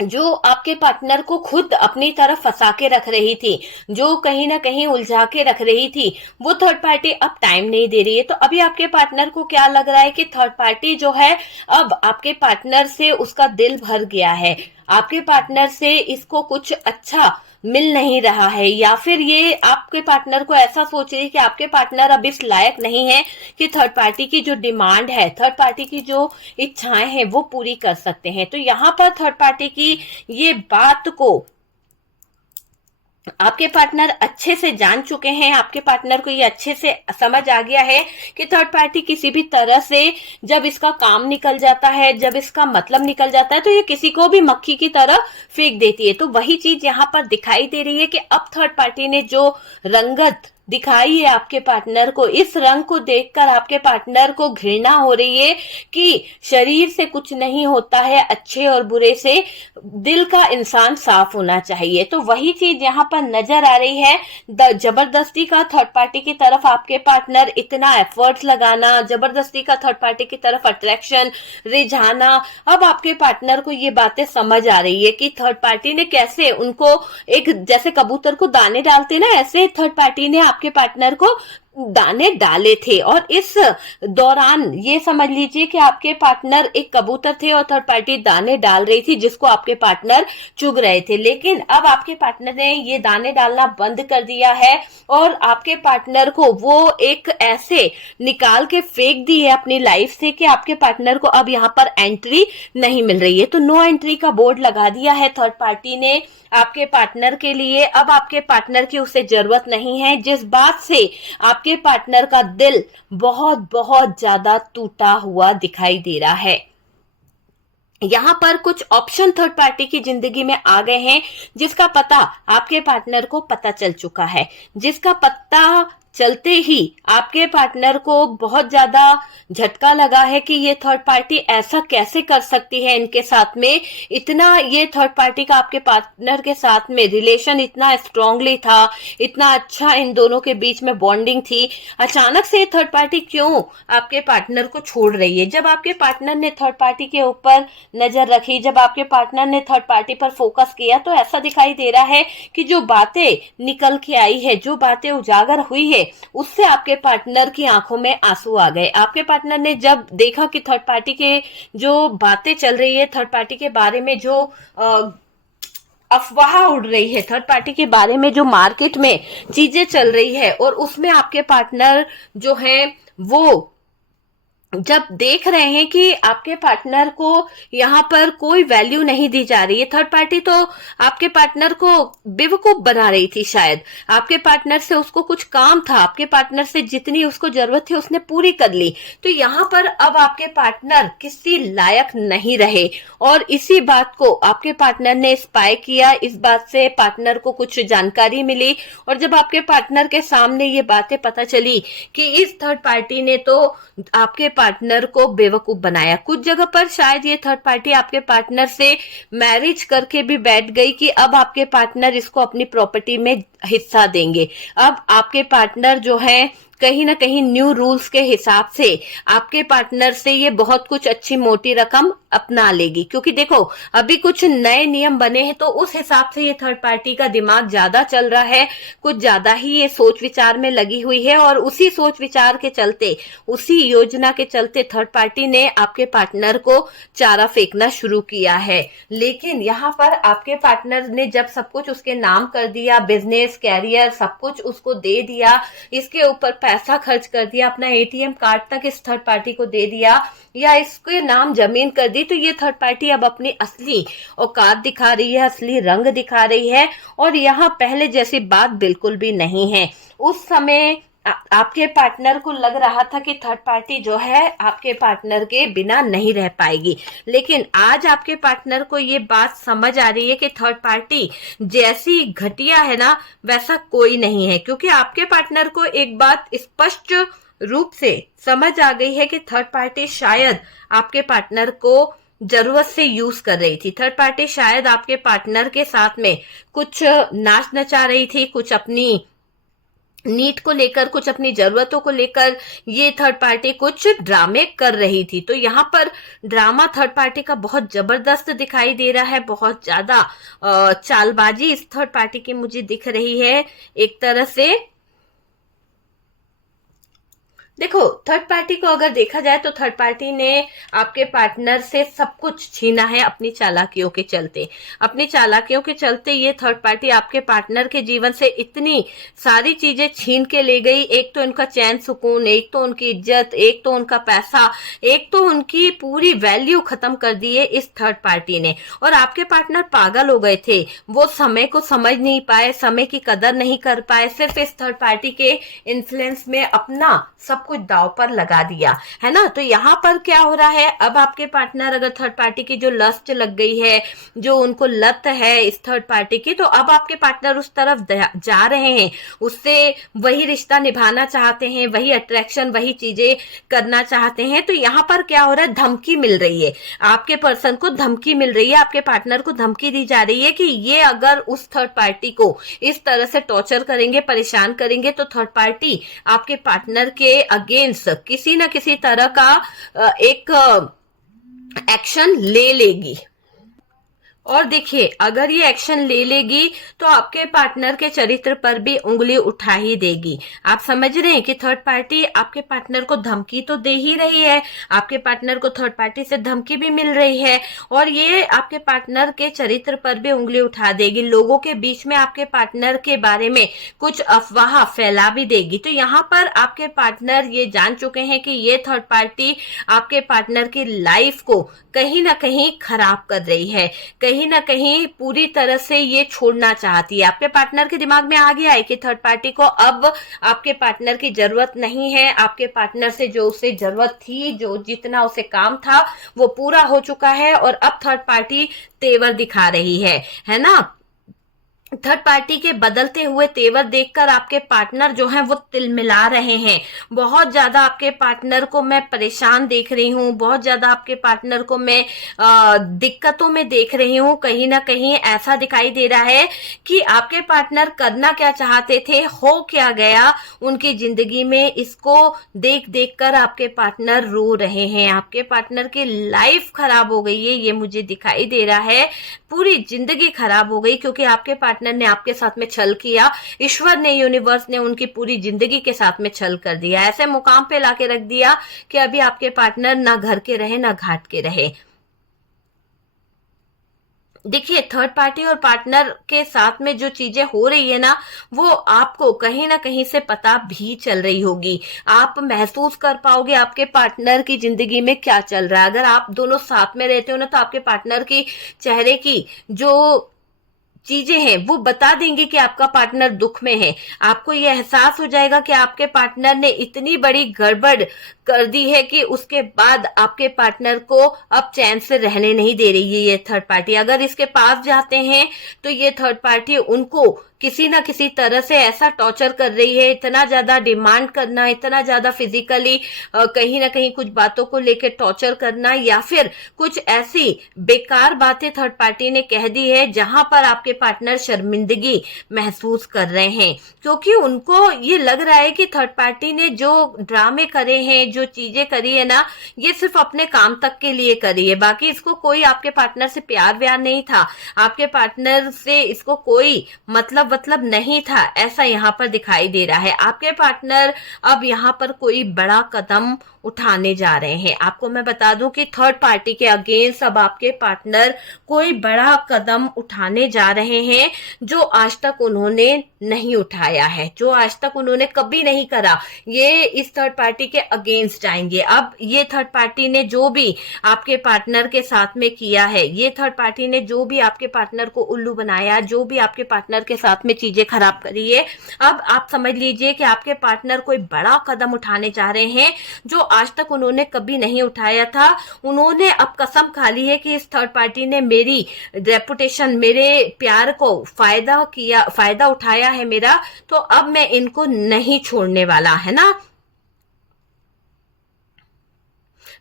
जो आपके पार्टनर को खुद अपनी तरफ फंसा के रख रही थी, जो कहीं ना कहीं उलझा के रख रही थी, वो थर्ड पार्टी अब टाइम नहीं दे रही है। तो अभी आपके पार्टनर को क्या लग रहा है कि थर्ड पार्टी जो है अब आपके पार्टनर से उसका दिल भर गया है, आपके पार्टनर से इसको कुछ अच्छा मिल नहीं रहा है, या फिर ये आपके पार्टनर को ऐसा सोच रही है कि आपके पार्टनर अब इस लायक नहीं है कि थर्ड पार्टी की जो डिमांड है, थर्ड पार्टी की जो इच्छाएं हैं वो पूरी कर सकते हैं। तो यहाँ पर थर्ड पार्टी की ये बात को आपके पार्टनर अच्छे से जान चुके हैं, आपके पार्टनर को ये अच्छे से समझ आ गया है कि थर्ड पार्टी किसी भी तरह से जब इसका काम निकल जाता है, जब इसका मतलब निकल जाता है तो ये किसी को भी मक्खी की तरह फेंक देती है। तो वही चीज यहाँ पर दिखाई दे रही है कि अब थर्ड पार्टी ने जो रंगत दिखाई है आपके पार्टनर को, इस रंग को देखकर आपके पार्टनर को घृणा हो रही है कि शरीर से कुछ नहीं होता है, अच्छे और बुरे से दिल का इंसान साफ होना चाहिए। तो वही चीज यहाँ पर नजर आ रही है, जबरदस्ती का थर्ड पार्टी की तरफ आपके पार्टनर इतना एफर्ट्स लगाना, जबरदस्ती का थर्ड पार्टी की तरफ अट्रैक्शन, रिझाना। अब आपके पार्टनर को ये बातें समझ आ रही है कि थर्ड पार्टी ने कैसे उनको एक जैसे कबूतर को दाने डालते ना, ऐसे थर्ड पार्टी ने आपके पार्टनर को दाने डाले थे। और इस दौरान ये समझ लीजिए कि आपके पार्टनर एक कबूतर थे और थर्ड पार्टी दाने डाल रही थी जिसको आपके पार्टनर चुग रहे थे। लेकिन अब आपके पार्टनर ने ये दाने डालना बंद कर दिया है और आपके पार्टनर को वो एक ऐसे निकाल के फेंक दी है अपनी लाइफ से कि आपके पार्टनर को अब यहाँ पर एंट्री नहीं मिल रही है। तो नो एंट्री का बोर्ड लगा दिया है थर्ड पार्टी ने आपके पार्टनर के लिए। अब आपके पार्टनर की उसे जरूरत नहीं है, जिस बात से आपके पार्टनर का दिल बहुत बहुत ज्यादा टूटा हुआ दिखाई दे रहा है। यहाँ पर कुछ ऑप्शन थर्ड पार्टी की जिंदगी में आ गए हैं जिसका पता आपके पार्टनर को पता चल चुका है, जिसका पता चलते ही आपके पार्टनर को बहुत ज्यादा झटका लगा है कि ये थर्ड पार्टी ऐसा कैसे कर सकती है इनके साथ में। इतना ये थर्ड पार्टी का आपके पार्टनर के साथ में रिलेशन इतना स्ट्रांगली था, इतना अच्छा इन दोनों के बीच में बॉन्डिंग थी, अचानक से थर्ड पार्टी क्यों आपके पार्टनर को छोड़ रही है। जब आपके पार्टनर ने थर्ड पार्टी के ऊपर नजर रखी, जब आपके पार्टनर ने थर्ड पार्टी पर फोकस किया, तो ऐसा दिखाई दे रहा है कि जो बातें निकल के आई है, जो बातें उजागर हुई है, उससे आपके पार्टनर की आंखों में आंसू आ गए। आपके पार्टनर ने जब देखा कि थर्ड पार्टी के जो बातें चल रही है, थर्ड पार्टी के बारे में जो अफवाह उड़ रही है, थर्ड पार्टी के बारे में जो मार्केट में चीजें चल रही है, और उसमें आपके पार्टनर जो है वो जब देख रहे हैं कि आपके पार्टनर को यहाँ पर कोई वैल्यू नहीं दी जा रही है, थर्ड पार्टी तो आपके पार्टनर को बेवकूफ बना रही थी। शायद आपके पार्टनर से उसको कुछ काम था, आपके पार्टनर से जितनी उसको जरूरत थी उसने पूरी कर ली। तो यहाँ पर अब आपके पार्टनर किसी लायक नहीं रहे और इसी बात को आपके पार्टनर ने स्पाई किया। इस बात से पार्टनर को कुछ जानकारी मिली और जब आपके पार्टनर के सामने ये बातें पता चली कि इस थर्ड पार्टी ने तो आपके पार्टनर को बेवकूफ बनाया। कुछ जगह पर शायद ये थर्ड पार्टी आपके पार्टनर से मैरिज करके भी बैठ गई कि अब आपके पार्टनर इसको अपनी प्रॉपर्टी में हिस्सा देंगे। अब आपके पार्टनर जो है कहीं ना कहीं न्यू रूल्स के हिसाब से आपके पार्टनर से ये बहुत कुछ अच्छी मोटी रकम अपना लेगी, क्योंकि देखो अभी कुछ नए नियम बने हैं तो उस हिसाब से ये थर्ड पार्टी का दिमाग ज्यादा चल रहा है, कुछ ज्यादा ही ये सोच विचार में लगी हुई है और उसी सोच विचार के चलते, उसी योजना के चलते थर्ड पार्टी ने आपके पार्टनर को चारा फेंकना शुरू किया है। लेकिन यहाँ पर आपके पार्टनर ने जब सब कुछ उसके नाम कर दिया, बिजनेस, कैरियर, सब कुछ उसको दे दिया, इसके ऊपर पैसा खर्च कर दिया, अपना एटीएम कार्ड तक इस थर्ड पार्टी को दे दिया या इसके नाम जमीन कर दी, तो ये थर्ड पार्टी अब अपनी असली औकात दिखा रही है, असली रंग दिखा रही है और यहाँ पहले जैसी बात बिल्कुल भी नहीं है। उस समय आपके पार्टनर को लग रहा था कि थर्ड पार्टी जो है आपके पार्टनर के बिना नहीं रह पाएगी, लेकिन आज आपके पार्टनर को ये बात समझ आ रही है कि थर्ड पार्टी जैसी घटिया है ना वैसा कोई नहीं है, क्योंकि आपके पार्टनर को एक बात स्पष्ट रूप से समझ आ गई है कि थर्ड पार्टी शायद आपके पार्टनर को जरूरत से यूज कर रही थी। थर्ड पार्टी शायद आपके पार्टनर के साथ में कुछ नाच नचा रही थी, कुछ अपनी नीड को लेकर, कुछ अपनी जरूरतों को लेकर ये थर्ड पार्टी कुछ ड्रामे कर रही थी। तो यहाँ पर ड्रामा थर्ड पार्टी का बहुत जबरदस्त दिखाई दे रहा है, बहुत ज्यादा चालबाजी इस थर्ड पार्टी की मुझे दिख रही है एक तरह से। देखो थर्ड पार्टी को अगर देखा जाए तो थर्ड पार्टी ने आपके पार्टनर से सब कुछ छीना है अपनी चालाकियों के चलते। अपनी चालाकियों के चलते ये थर्ड पार्टी आपके पार्टनर के जीवन से इतनी सारी चीजें छीन के ले गई। एक तो उनका चैन सुकून, एक तो उनकी इज्जत, एक तो उनका पैसा, एक तो उनकी पूरी वैल्यू खत्म कर दी है इस थर्ड पार्टी ने। और आपके पार्टनर पागल हो गए थे, वो समय को समझ नहीं पाए, समय की कदर नहीं कर पाए, सिर्फ इस थर्ड पार्टी के इन्फ्लुएंस में अपना सब कुछ दांव पर लगा दिया है ना। तो यहाँ पर क्या हो रहा है, अब आपके पार्टनर अगर थर्ड पार्टी की जो लस्ट लग गई है, जो उनको लत है इस थर्ड पार्टी की, तो अब आपके पार्टनर उस तरफ जा रहे हैं, उससे वही रिश्ता निभाना चाहते हैं, वही अट्रैक्शन, वही चीजें करना चाहते हैं। तो यहाँ पर क्या हो रहा है, धमकी मिल रही है, आपके पर्सन को धमकी मिल रही है, आपके पार्टनर को धमकी दी जा रही है कि ये अगर उस थर्ड पार्टी को इस तरह से टॉर्चर करेंगे, परेशान करेंगे, तो थर्ड पार्टी आपके पार्टनर के अगेंस्ट किसी न किसी तरह का एक एक्शन ले लेगी। और देखिए, अगर ये एक्शन ले लेगी तो आपके पार्टनर के चरित्र पर भी उंगली उठा ही देगी। आप समझ रहे हैं कि थर्ड पार्टी आपके पार्टनर को धमकी तो दे ही रही है, आपके पार्टनर को थर्ड पार्टी से धमकी भी मिल रही है, और ये आपके पार्टनर के चरित्र पर भी उंगली उठा देगी। लोगों के बीच में आपके पार्टनर के बारे में कुछ अफवाह फैला भी देगी। तो यहाँ पर आपके पार्टनर ये जान चुके हैं कि ये थर्ड पार्टी आपके पार्टनर की लाइफ को कहीं ना कहीं खराब कर रही है, कहीं ना कहीं पूरी तरह से ये छोड़ना चाहती है। आपके पार्टनर के दिमाग में आ गया है कि थर्ड पार्टी को अब आपके पार्टनर की जरूरत नहीं है, आपके पार्टनर से जो उसे जरूरत थी, जो जितना उसे काम था वो पूरा हो चुका है, और अब थर्ड पार्टी तेवर दिखा रही है ना। थर्ड पार्टी के बदलते हुए तेवर देखकर आपके पार्टनर जो हैं वो तिलमिला रहे हैं। बहुत ज्यादा आपके पार्टनर को मैं परेशान देख रही हूँ, बहुत ज्यादा आपके पार्टनर को मैं दिक्कतों में देख रही हूँ। कहीं ना कहीं ऐसा दिखाई दे रहा है कि आपके पार्टनर करना क्या चाहते थे, हो क्या गया उनकी जिंदगी में, इसको देख देख कर आपके पार्टनर रो रहे हैं। आपके पार्टनर की लाइफ खराब हो गई है, ये मुझे दिखाई दे रहा है। पूरी जिंदगी खराब हो गई क्योंकि आपके पार्टनर ने आपके साथ में छल किया। ईश्वर ने, यूनिवर्स ने उनकी पूरी जिंदगी के साथ में छल कर दिया, ऐसे मुकाम पे लाके रख दिया कि अभी आपके पार्टनर ना घर के रहे ना घाट के रहे। देखिए, थर्ड पार्टी और पार्टनर के साथ में जो चीजें हो रही है ना, वो आपको कहीं ना कहीं से पता भी चल रही होगी। आप महसूस कर पाओगे आपके पार्टनर की जिंदगी में क्या चल रहा है। अगर आप दोनों साथ में रहते हो ना, तो आपके पार्टनर की चेहरे की जो चीजें हैं वो बता देंगी कि आपका पार्टनर दुख में है। आपको ये एहसास हो जाएगा कि आपके पार्टनर ने इतनी बड़ी गड़बड़ कर दी है कि उसके बाद आपके पार्टनर को अब चैन से रहने नहीं दे रही है ये थर्ड पार्टी। अगर इसके पास जाते हैं तो ये थर्ड पार्टी उनको किसी ना किसी तरह से ऐसा टॉर्चर कर रही है, इतना ज्यादा डिमांड करना, इतना ज्यादा फिजिकली कहीं ना कहीं कुछ बातों को लेकर टॉर्चर करना, या फिर कुछ ऐसी बेकार बातें थर्ड पार्टी ने कह दी है जहां पर आपके पार्टनर शर्मिंदगी महसूस कर रहे हैं। क्योंकि उनको ये लग रहा है कि थर्ड पार्टी ने जो ड्रामे करे हैं, जो चीजें करी है ना, ये सिर्फ अपने काम तक के लिए करी है। बाकी इसको कोई आपके पार्टनर से प्यार व्यार नहीं था, आपके पार्टनर से इसको कोई मतलब नहीं था, ऐसा यहाँ पर दिखाई दे रहा है। आपके पार्टनर अब यहाँ पर कोई बड़ा कदम उठाने जा रहे हैं। आपको मैं बता दूं कि थर्ड पार्टी के अगेंस्ट अब आपके पार्टनर कोई बड़ा कदम उठाने जा रहे हैं जो आज तक उन्होंने नहीं उठाया है, जो आज तक उन्होंने कभी नहीं करा। ये इस थर्ड पार्टी के अगेंस्ट आएंगे। अब ये थर्ड पार्टी ने जो भी आपके पार्टनर के साथ में किया है, ये थर्ड पार्टी ने जो भी आपके पार्टनर को उल्लू बनाया, जो भी आपके पार्टनर के साथ में चीजें खराब करी है, अब आप समझ लीजिए कि आपके पार्टनर कोई बड़ा कदम उठाने जा रहे हैं जो आज तक उन्होंने कभी नहीं उठाया था। उन्होंने अब कसम खा ली है कि इस थर्ड पार्टी ने मेरी रेपुटेशन, मेरे प्यार को फायदा उठाया है मेरा, तो अब मैं इनको नहीं छोड़ने वाला, है ना।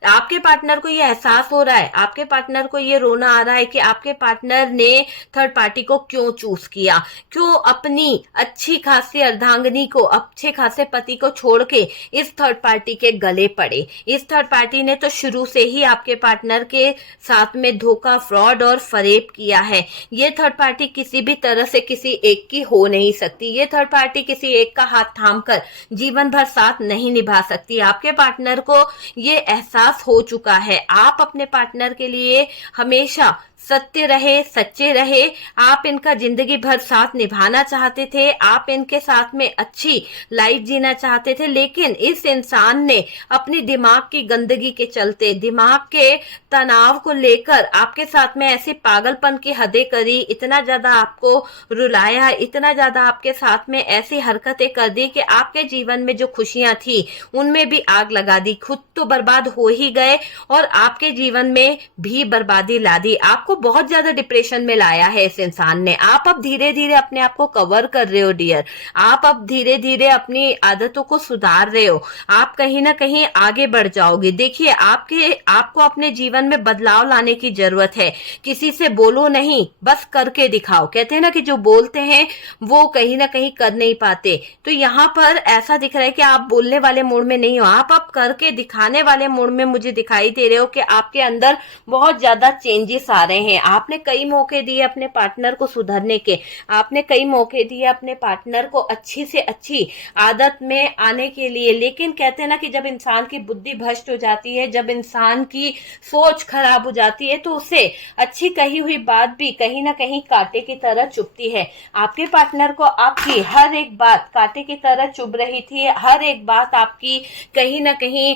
आपके पार्टनर को ये एहसास हो रहा है, आपके पार्टनर को ये रोना आ रहा है कि आपके पार्टनर ने थर्ड पार्टी को क्यों चूज किया, क्यों अपनी अच्छी खासी अर्धांगिनी को, अच्छे खासे पति को छोड़ के इस थर्ड पार्टी के गले पड़े। इस थर्ड पार्टी ने तो शुरू से ही आपके पार्टनर के साथ में धोखा, फ्रॉड और फरेब किया है। ये थर्ड पार्टी किसी भी तरह से किसी एक की हो नहीं सकती। ये थर्ड पार्टी किसी एक का हाथ थामकर जीवन भर साथ नहीं निभा सकती। आपके पार्टनर को ये एहसास हो चुका है। आप अपने पार्टनर के लिए हमेशा सत्य रहे, सच्चे रहे। आप इनका जिंदगी भर साथ निभाना चाहते थे, आप इनके साथ में अच्छी लाइफ जीना चाहते थे, लेकिन इस इंसान ने अपनी दिमाग की गंदगी के चलते, दिमाग के तनाव को लेकर आपके साथ में ऐसी पागलपन की हदें करी, इतना ज्यादा आपको रुलाया, इतना ज्यादा आपके साथ में ऐसी हरकतें कर दी कि आपके जीवन में जो खुशियां थी उनमें भी आग लगा दी। खुद तो बर्बाद हो ही गए और आपके जीवन में भी बर्बादी ला दी। आपको बहुत ज्यादा डिप्रेशन में लाया है इस इंसान ने। आप अब धीरे धीरे अपने आप को कवर कर रहे हो डियर, आप अब धीरे धीरे अपनी आदतों को सुधार रहे हो, आप कहीं ना कहीं आगे बढ़ जाओगे। देखिए, आपको अपने जीवन में बदलाव लाने की जरूरत है। किसी से बोलो नहीं, बस करके दिखाओ। कहते हैं ना कि जो बोलते हैं वो कहीं ना कहीं कर नहीं पाते। तो यहाँ पर ऐसा दिख रहा है कि आप बोलने वाले मूड में नहीं हो, आप अब करके दिखाने वाले मूड में मुझे दिखाई दे रहे हो कि आपके अंदर बहुत ज्यादा चेंजेस आ रहे हैं। हैं। आपने कई मौके दिए अपने पार्टनर को सुधरने के, आपने कई मौके दिए अपने पार्टनर को अच्छी से अच्छी आदत में आने के लिए, लेकिन कहते हैं ना कि जब इंसान की बुद्धि भ्रष्ट हो जाती है, जब इंसान की सोच खराब हो जाती है, तो उसे अच्छी कही हुई बात भी कहीं ना कहीं कांटे की तरह चुभती है। आपके पार्टनर को आपकी हर एक बात कांटे की तरह चुभ रही थी, हर एक बात आपकी कहीं ना कहीं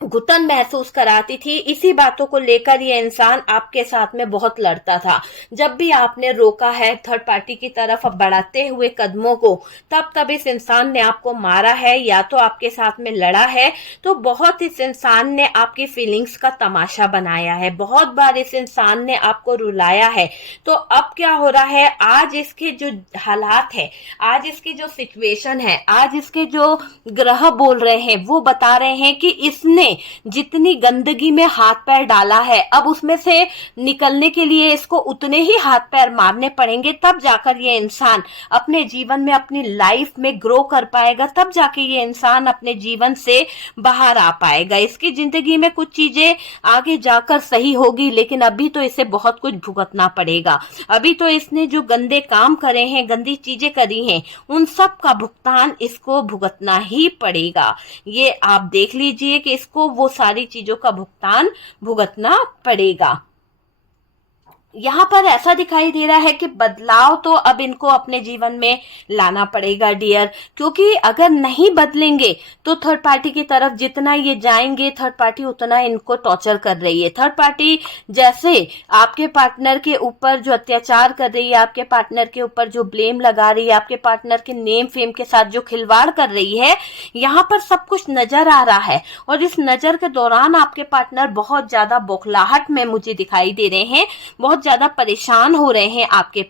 घुटन महसूस कराती थी। इसी बातों को लेकर ये इंसान आपके साथ में बहुत लड़ता था। जब भी आपने रोका है थर्ड पार्टी की तरफ बढ़ाते हुए कदमों को, तब तब इस इंसान ने आपको मारा है या तो आपके साथ में लड़ा है। तो बहुत इस इंसान ने आपकी फीलिंग्स का तमाशा बनाया है, बहुत बार इस इंसान ने आपको रुलाया है। तो अब क्या हो रहा है, आज इसके जो हालात है, आज इसकी जो सिचुएशन है, आज इसके जो ग्रह बोल रहे हैं, वो बता रहे हैं कि इसने जितनी गंदगी में हाथ पैर डाला है, अब उसमें से निकलने के लिए इसको उतने ही हाथ पैर मारने पड़ेंगे, तब जाकर ये इंसान अपने जीवन में, अपनी लाइफ में ग्रो कर पाएगा, तब जाके ये इंसान अपने जीवन से बाहर आ पाएगा। इसकी जिंदगी में कुछ चीजें आगे जाकर सही होगी, लेकिन अभी तो इसे बहुत कुछ भुगतना पड़ेगा। अभी तो इसने जो गंदे काम करे हैं, गंदी चीजें करी हैं, उन सब का भुगतान इसको भुगतना ही पड़ेगा। ये आप देख लीजिए कि इसको वो सारी चीजों का भुगतान भुगतना पड़ेगा। यहाँ पर ऐसा दिखाई दे रहा है कि बदलाव तो अब इनको अपने जीवन में लाना पड़ेगा डियर, क्योंकि अगर नहीं बदलेंगे तो थर्ड पार्टी की तरफ जितना ये जाएंगे, थर्ड पार्टी उतना इनको टॉर्चर कर रही है। थर्ड पार्टी जैसे आपके पार्टनर के ऊपर जो अत्याचार कर रही है, आपके पार्टनर के ऊपर जो ब्लेम लगा रही है, आपके पार्टनर के नेम फेम के साथ जो खिलवाड़ कर रही है, यहाँ पर सब कुछ नजर आ रहा है। और इस नजर के दौरान आपके पार्टनर बहुत ज्यादा बौखलाहट में मुझे दिखाई दे रहे हैं, बहुत ज्यादा परेशान हो रहे हैं। आपके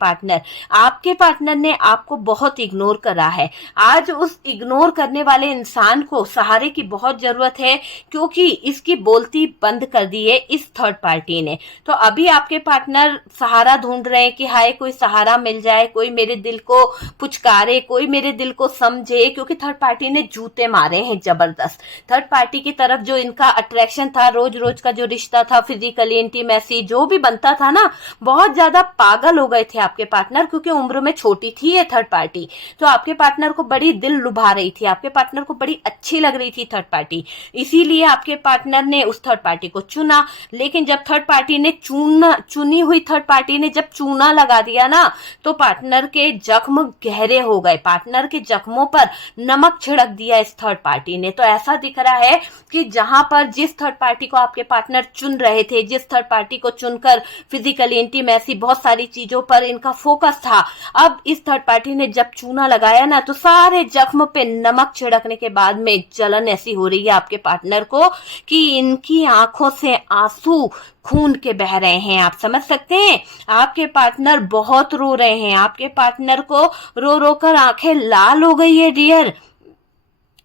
पार्टनर ने आपको बहुत इग्नोर करा है। आज उस इग्नोर करने वाले इंसान को सहारे की बहुत जरूरत है, क्योंकि इसकी बोलती बंद कर दी है इस थर्ड पार्टी ने। तो अभी आपके पार्टनर सहारा ढूंढ रहे हैं कि हाय कोई सहारा मिल जाए, कोई मेरे दिल को पुचकारे, कोई मेरे दिल को समझे, क्योंकि थर्ड पार्टी ने जूते मारे हैं जबरदस्त। थर्ड पार्टी की तरफ जो इनका अट्रैक्शन था, रोज रोज का जो रिश्ता था, फिजिकली इंटीमेसी जो भी बनता था ना, बहुत ज्यादा पागल हो गए थे आपके पार्टनर, क्योंकि उम्र में छोटी थी ये थर्ड पार्टी। तो आपके पार्टनर को बड़ी दिल लुभा रही थी, आपके पार्टनर को बड़ी अच्छी लग रही थी थर्ड पार्टी, इसीलिए आपके पार्टनर ने उस थर्ड पार्टी को चुना। लेकिन जब थर्ड पार्टी ने चुनी हुई थर्ड पार्टी ने जब चूना लगा दिया ना, तो पार्टनर के जख्म गहरे हो गए, पार्टनर के जख्मों पर नमक छिड़क दिया इस थर्ड पार्टी ने। तो ऐसा दिख रहा है कि जहां पर जिस थर्ड पार्टी को आपके पार्टनर चुन रहे थे, जिस थर्ड पार्टी को चुनकर फिजिकली इंटीमेसी बहुत सारी चीजों पर इनका फोकस था, अब इस थर्ड पार्टी ने जब चूना लगाया ना, तो सारे जख्म पे नमक छिड़कने के बाद में जलन ऐसी हो रही है आपके पार्टनर को कि इनकी आंखों से आंसू खून के बह रहे हैं। आप समझ सकते हैं, आपके पार्टनर बहुत रो रहे हैं, आपके पार्टनर को रो रो कर आंखें लाल हो गई है डियर।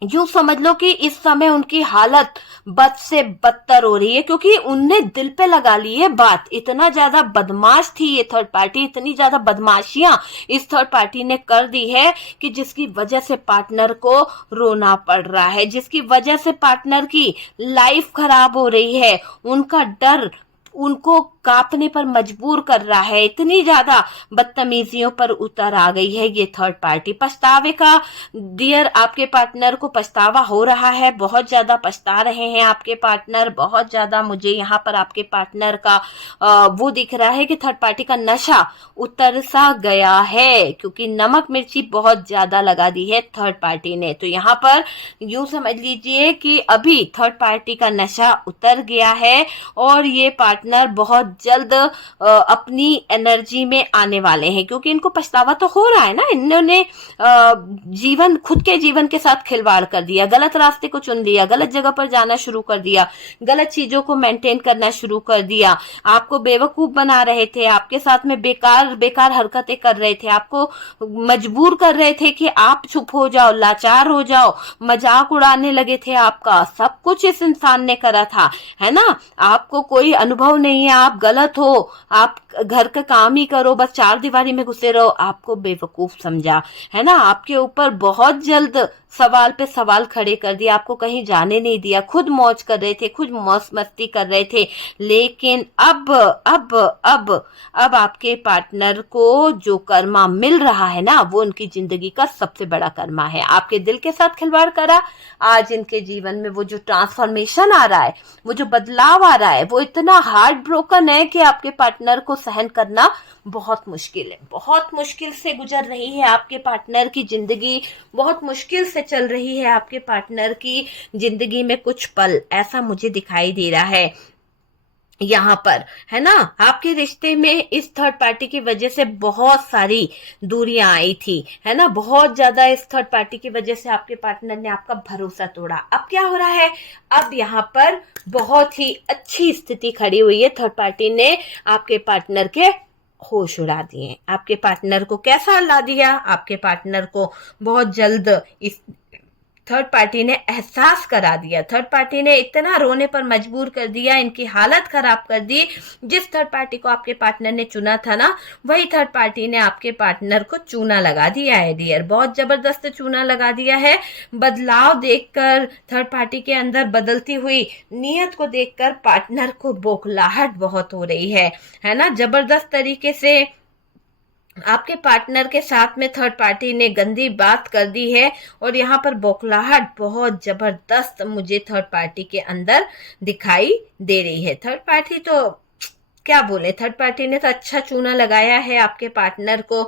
यूं समझ लो कि इस समय उनकी हालत बद से बदतर हो रही है, क्योंकि उनने दिल पे लगा ली है बात। इतना ज्यादा बदमाश थी ये थर्ड पार्टी, इतनी ज्यादा बदमाशियां इस थर्ड पार्टी ने कर दी है कि जिसकी वजह से पार्टनर को रोना पड़ रहा है, जिसकी वजह से पार्टनर की लाइफ खराब हो रही है। उनका डर उनको कांपने पर मजबूर कर रहा है, इतनी ज्यादा बदतमीजियों पर उतर आ गई है ये थर्ड पार्टी। पछतावे का डियर आपके पार्टनर को पछतावा हो रहा है, बहुत ज्यादा पछता रहे हैं आपके पार्टनर, बहुत ज्यादा। मुझे यहाँ पर आपके पार्टनर का वो दिख रहा है कि थर्ड पार्टी का नशा उतर सा गया है, क्योंकि नमक मिर्ची बहुत ज्यादा लगा दी है थर्ड पार्टी ने। तो यहाँ पर यूं समझ लीजिए कि अभी थर्ड पार्टी का नशा उतर गया है और ये पार्टनर बहुत जल्द अपनी एनर्जी में आने वाले हैं, क्योंकि इनको पछतावा तो हो रहा है ना, इन्होंने खुद के जीवन के साथ खिलवाड़ कर दिया, गलत रास्ते को चुन लिया, गलत जगह पर जाना शुरू कर दिया, गलत चीजों को मेंटेन करना शुरू कर दिया, आपको बेवकूफ बना रहे थे, आपके साथ में बेकार हरकतें कर रहे थे, आपको मजबूर कर रहे थे कि आप चुप हो जाओ, लाचार हो जाओ, मजाक उड़ाने लगे थे आपका। सब कुछ इस इंसान ने करा था, है ना। आपको कोई अनुभव नहीं है, आप गलत हो, आप घर का काम ही करो, बस चार दीवारी में घुसे रहो, आपको बेवकूफ समझा, है ना। आपके ऊपर बहुत जल्द सवाल पे सवाल खड़े कर दिया, आपको कहीं जाने नहीं दिया, खुद मौज कर रहे थे, खुद मौज मस्ती कर रहे थे। लेकिन अब आपके पार्टनर को जो कर्मा मिल रहा है ना, वो उनकी जिंदगी का सबसे बड़ा कर्मा है। आपके दिल के साथ खिलवाड़ करा, आज इनके जीवन में वो जो ट्रांसफॉर्मेशन आ रहा है, वो जो बदलाव आ रहा है, वो इतना हार्ट ब्रोकन है कि आपके पार्टनर को सहन करना बहुत मुश्किल है। बहुत मुश्किल से गुजर रही है आपके पार्टनर की जिंदगी, बहुत मुश्किल से चल रही है आपके पार्टनर की जिंदगी में कुछ पल, ऐसा मुझे दिखाई दे रहा है यहाँ पर, है ना। आपके रिश्ते में इस थर्ड पार्टी की वजह से बहुत सारी दूरियां आई थी, है ना। बहुत ज्यादा इस थर्ड पार्टी की वजह से आपके पार्टनर ने आपका भरोसा तोड़ा। अब क्या हो रहा है, अब यहाँ पर बहुत ही अच्छी स्थिति खड़ी हुई है। थर्ड पार्टी ने आपके पार्टनर के होश उड़ा दिए। आपके पार्टनर को कैसा ला दिया, आपके पार्टनर को बहुत जल्द इस थर्ड पार्टी ने एहसास करा दिया। थर्ड पार्टी ने इतना रोने पर मजबूर कर दिया, इनकी हालत खराब कर दी। जिस थर्ड पार्टी को आपके पार्टनर ने चुना था ना, वही थर्ड पार्टी ने आपके पार्टनर को चूना लगा दिया है डियर, बहुत जबरदस्त चूना लगा दिया है। बदलाव देखकर, थर्ड पार्टी के अंदर बदलती हुई नीयत को देखकर पार्टनर को बौखलाहट बहुत हो रही है ना। जबरदस्त तरीके से आपके पार्टनर के साथ में थर्ड पार्टी ने गंदी बात कर दी है, और यहाँ पर बौखलाहट बहुत जबरदस्त मुझे थर्ड पार्टी के अंदर दिखाई दे रही है। थर्ड पार्टी तो क्या बोले, थर्ड पार्टी ने तो अच्छा चूना लगाया है आपके पार्टनर को।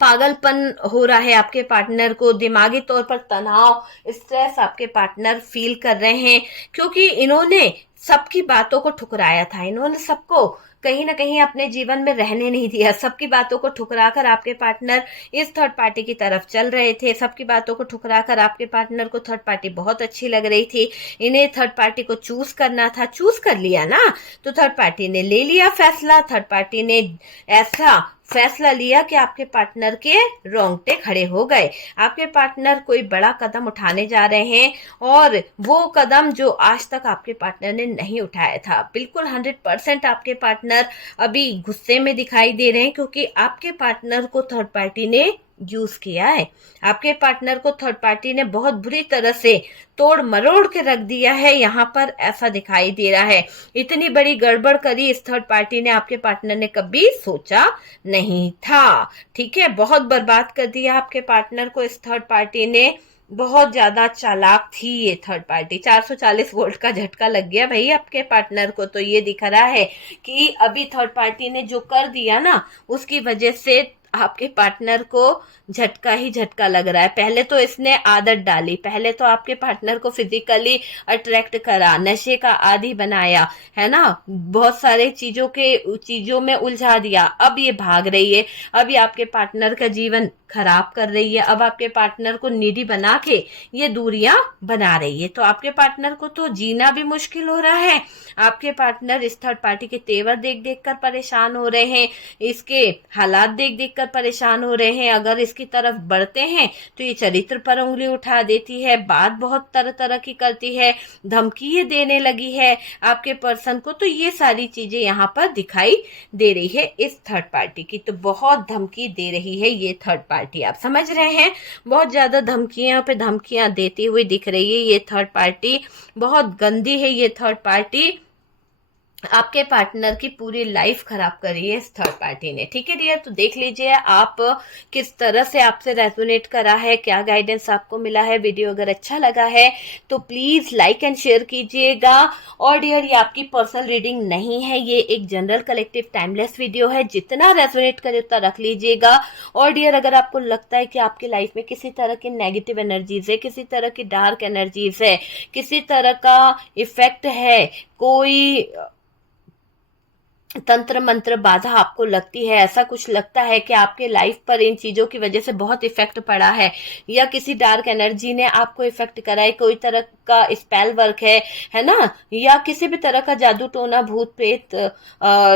पागलपन हो रहा है आपके पार्टनर को, दिमागी तौर पर तनाव, स्ट्रेस आपके पार्टनर फील कर रहे हैं, क्योंकि इन्होंने सबकी बातों को ठुकराया था। इन्होंने सबको कहीं ना कहीं अपने जीवन में रहने नहीं दिया। सबकी बातों को ठुकराकर आपके पार्टनर इस थर्ड पार्टी की तरफ चल रहे थे। सबकी बातों को ठुकराकर आपके पार्टनर को थर्ड पार्टी बहुत अच्छी लग रही थी। इन्हें थर्ड पार्टी को चूज करना था, चूज कर लिया ना, तो थर्ड पार्टी ने ले लिया फैसला। थर्ड पार्टी ने ऐसा फैसला लिया कि आपके पार्टनर के रोंगटे खड़े हो गए। आपके पार्टनर कोई बड़ा कदम उठाने जा रहे हैं, और वो कदम जो आज तक आपके पार्टनर ने नहीं उठाया था। बिल्कुल 100% आपके पार्टनर अभी गुस्से में दिखाई दे रहे हैं, क्योंकि आपके पार्टनर को थर्ड पार्टी ने यूज किया है। आपके पार्टनर को थर्ड पार्टी ने बहुत बुरी तरह से तोड़ मरोड़ के रख दिया है, यहाँ पर ऐसा दिखाई दे रहा है। इतनी बड़ी गड़बड़ करी इस थर्ड पार्टी ने आपके पार्टनर ने कभी सोचा नहीं था। ठीक है, बहुत बर्बाद कर दिया आपके पार्टनर को इस थर्ड पार्टी ने। बहुत ज्यादा चालाक थी ये थर्ड पार्टी। 440 वोल्ट का झटका लग गया भाई आपके पार्टनर को। तो ये दिख रहा है कि अभी थर्ड पार्टी ने जो कर दिया ना, उसकी वजह से आपके पार्टनर को झटका ही झटका लग रहा है। पहले तो इसने आदत डाली, पहले तो आपके पार्टनर को फिजिकली अट्रैक्ट करा, नशे का आदी बनाया, है ना, बहुत सारे चीजों में उलझा दिया। अब ये भाग रही है, अब ये आपके पार्टनर का जीवन खराब कर रही है। अब आपके पार्टनर को नीडी बना के ये दूरियां बना रही है। तो आपके पार्टनर को तो जीना भी मुश्किल हो रहा है। आपके पार्टनर इस थर्ड पार्टी के तेवर देख देख कर परेशान हो रहे हैं, इसके हालात देख देख कर परेशान हो रहे हैं। अगर इसकी तरफ बढ़ते हैं तो ये चरित्र पर उंगली उठा देती है, बात बहुत तरह तरह की करती है, धमकी ये देने लगी है आपके पर्सन को। तो ये सारी चीजें यहाँ पर दिखाई दे रही है इस थर्ड पार्टी की। तो बहुत धमकी दे रही है ये थर्ड पार्टी, आप समझ रहे हैं, बहुत ज्यादा धमकियां पे धमकियां देती हुई दिख रही है ये थर्ड पार्टी। बहुत गंदी है ये थर्ड पार्टी, आपके पार्टनर की पूरी लाइफ खराब करी है इस थर्ड पार्टी ने। ठीक है डियर, तो देख लीजिए आप किस तरह से आपसे रेजोनेट करा है, क्या गाइडेंस आपको मिला है। वीडियो अगर अच्छा लगा है तो प्लीज लाइक एंड शेयर कीजिएगा। और डियर, ये आपकी पर्सनल रीडिंग नहीं है, ये एक जनरल कलेक्टिव टाइमलेस वीडियो है। जितना रेजोनेट करे उतना रख लीजिएगा। और डियर, अगर आपको लगता है कि आपकी लाइफ में किसी तरह की नेगेटिव एनर्जीज है, किसी तरह की डार्क एनर्जीज है, किसी तरह का इफेक्ट है, कोई तंत्र मंत्र बाधा आपको लगती है, ऐसा कुछ लगता है कि आपके लाइफ पर इन चीजों की वजह से बहुत इफेक्ट पड़ा है, या किसी डार्क एनर्जी ने आपको इफेक्ट करा है, का स्पेल वर्क है ना, या किसी भी तरह का जादू टोना भूत प्रेत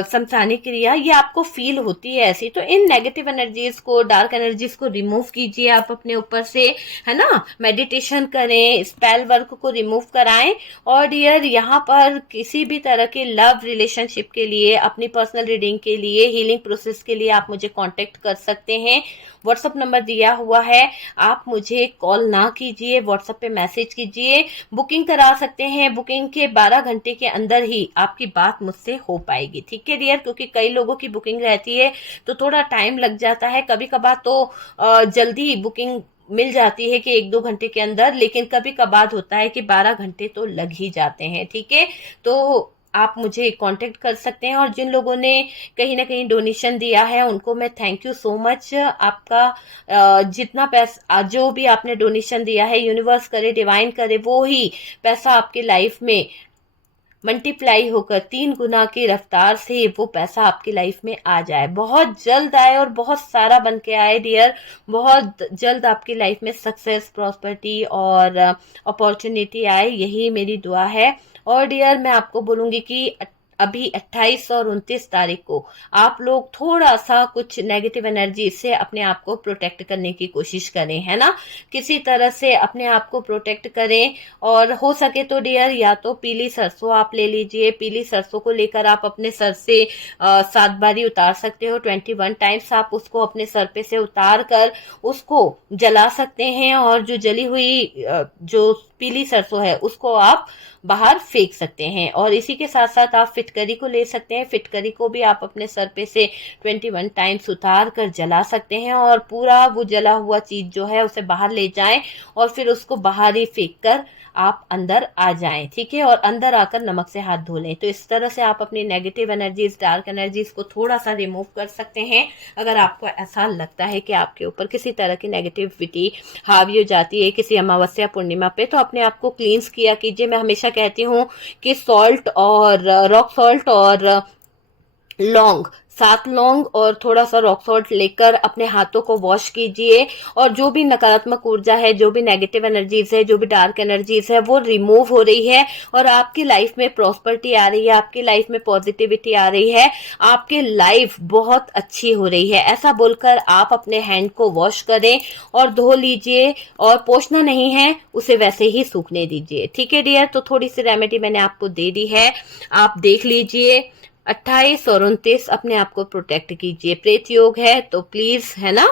शमशानी क्रिया, ये आपको फील होती है ऐसी, तो इन नेगेटिव एनर्जीज को, डार्क एनर्जीज को रिमूव कीजिए आप अपने ऊपर से, है ना। मेडिटेशन करें, स्पेल वर्क को रिमूव कराएं। और डियर, यहाँ पर किसी भी तरह के लव रिलेशनशिप के लिए, अपनी पर्सनल रीडिंग के लिए, हीलिंग प्रोसेस के लिए आप मुझे कांटेक्ट कर सकते हैं। व्हाट्सएप नंबर दिया हुआ है, आप मुझे कॉल ना कीजिए, व्हाट्सएप पे मैसेज कीजिए। बुकिंग करा सकते हैं, बुकिंग के 12 घंटे के अंदर ही आपकी बात मुझसे हो पाएगी, ठीक है डियर, क्योंकि कई लोगों की बुकिंग रहती है तो थोड़ा टाइम लग जाता है। कभी कभार तो जल्दी बुकिंग मिल जाती है कि 1-2 घंटे के अंदर, लेकिन कभी कभार होता है कि 12 घंटे तो लग ही जाते हैं, ठीक है। तो आप मुझे कांटेक्ट कर सकते हैं। और जिन लोगों ने कहीं ना कहीं डोनेशन दिया है उनको मैं थैंक यू सो मच। आपका जितना पैसा, जो भी आपने डोनेशन दिया है, यूनिवर्स करे, डिवाइन करे, वो ही पैसा आपके लाइफ में मल्टीप्लाई होकर 3 गुना की रफ्तार से वो पैसा आपकी लाइफ में आ जाए, बहुत जल्द आए और बहुत सारा बन के आए डियर। बहुत जल्द आपकी लाइफ में सक्सेस, प्रॉस्पेरिटी और अपॉर्चुनिटी आए, यही मेरी दुआ है। और डियर, मैं आपको बोलूंगी कि अभी 28 और 29 तारीख को आप लोग थोड़ा सा कुछ नेगेटिव एनर्जी से अपने आप को प्रोटेक्ट करने की कोशिश करें, है ना। किसी तरह से अपने आप को प्रोटेक्ट करें। और हो सके तो डियर, या तो पीली सरसों आप ले लीजिए, पीली सरसों को लेकर आप अपने सर से 7 बारी उतार सकते हो, 21 टाइम्स आप उसको अपने सर पे से उतार कर उसको जला सकते हैं। और जो जली हुई जो पीली सरसों है उसको आप बाहर फेंक सकते हैं। और इसी के साथ साथ आप फिटकरी को ले सकते हैं, फिटकरी को भी आप अपने सर पे से 21 टाइम्स उतार कर जला सकते हैं। और पूरा वो जला हुआ चीज जो है उसे बाहर ले जाएं और फिर उसको बाहर ही फेंक कर आप अंदर आ जाएं, ठीक है। और अंदर आकर नमक से हाथ धो लें। तो इस तरह से आप अपनी नेगेटिव एनर्जीज, डार्क एनर्जीज को थोड़ा सा रिमूव कर सकते हैं। अगर आपको ऐसा लगता है कि आपके ऊपर किसी तरह की नेगेटिविटी हावी हो जाती है किसी अमावस्या पूर्णिमा पे, तो अपने आप को क्लींस किया कीजिए। मैं हमेशा कहती हूँ कि सॉल्ट और रॉक सॉल्ट और लौंग, 7 लौंग और थोड़ा सा रॉक सॉल्ट लेकर अपने हाथों को वॉश कीजिए। और जो भी नकारात्मक ऊर्जा है, जो भी नेगेटिव एनर्जीज है, जो भी डार्क एनर्जीज है, वो रिमूव हो रही है और आपकी लाइफ में प्रॉस्पेरिटी आ रही है, आपकी लाइफ में पॉजिटिविटी आ रही है, आपकी लाइफ बहुत अच्छी हो रही है। ऐसा बोलकर आप अपने हैंड को वॉश करें और धो लीजिए। और पोंछना नहीं है, उसे वैसे ही सूखने दीजिए, ठीक है डियर। तो थोड़ी सी रेमेडी मैंने आपको दे दी है, आप देख लीजिए। 28 और 29 अपने आप को प्रोटेक्ट कीजिए। प्रेत योग है तो प्लीज, है ना।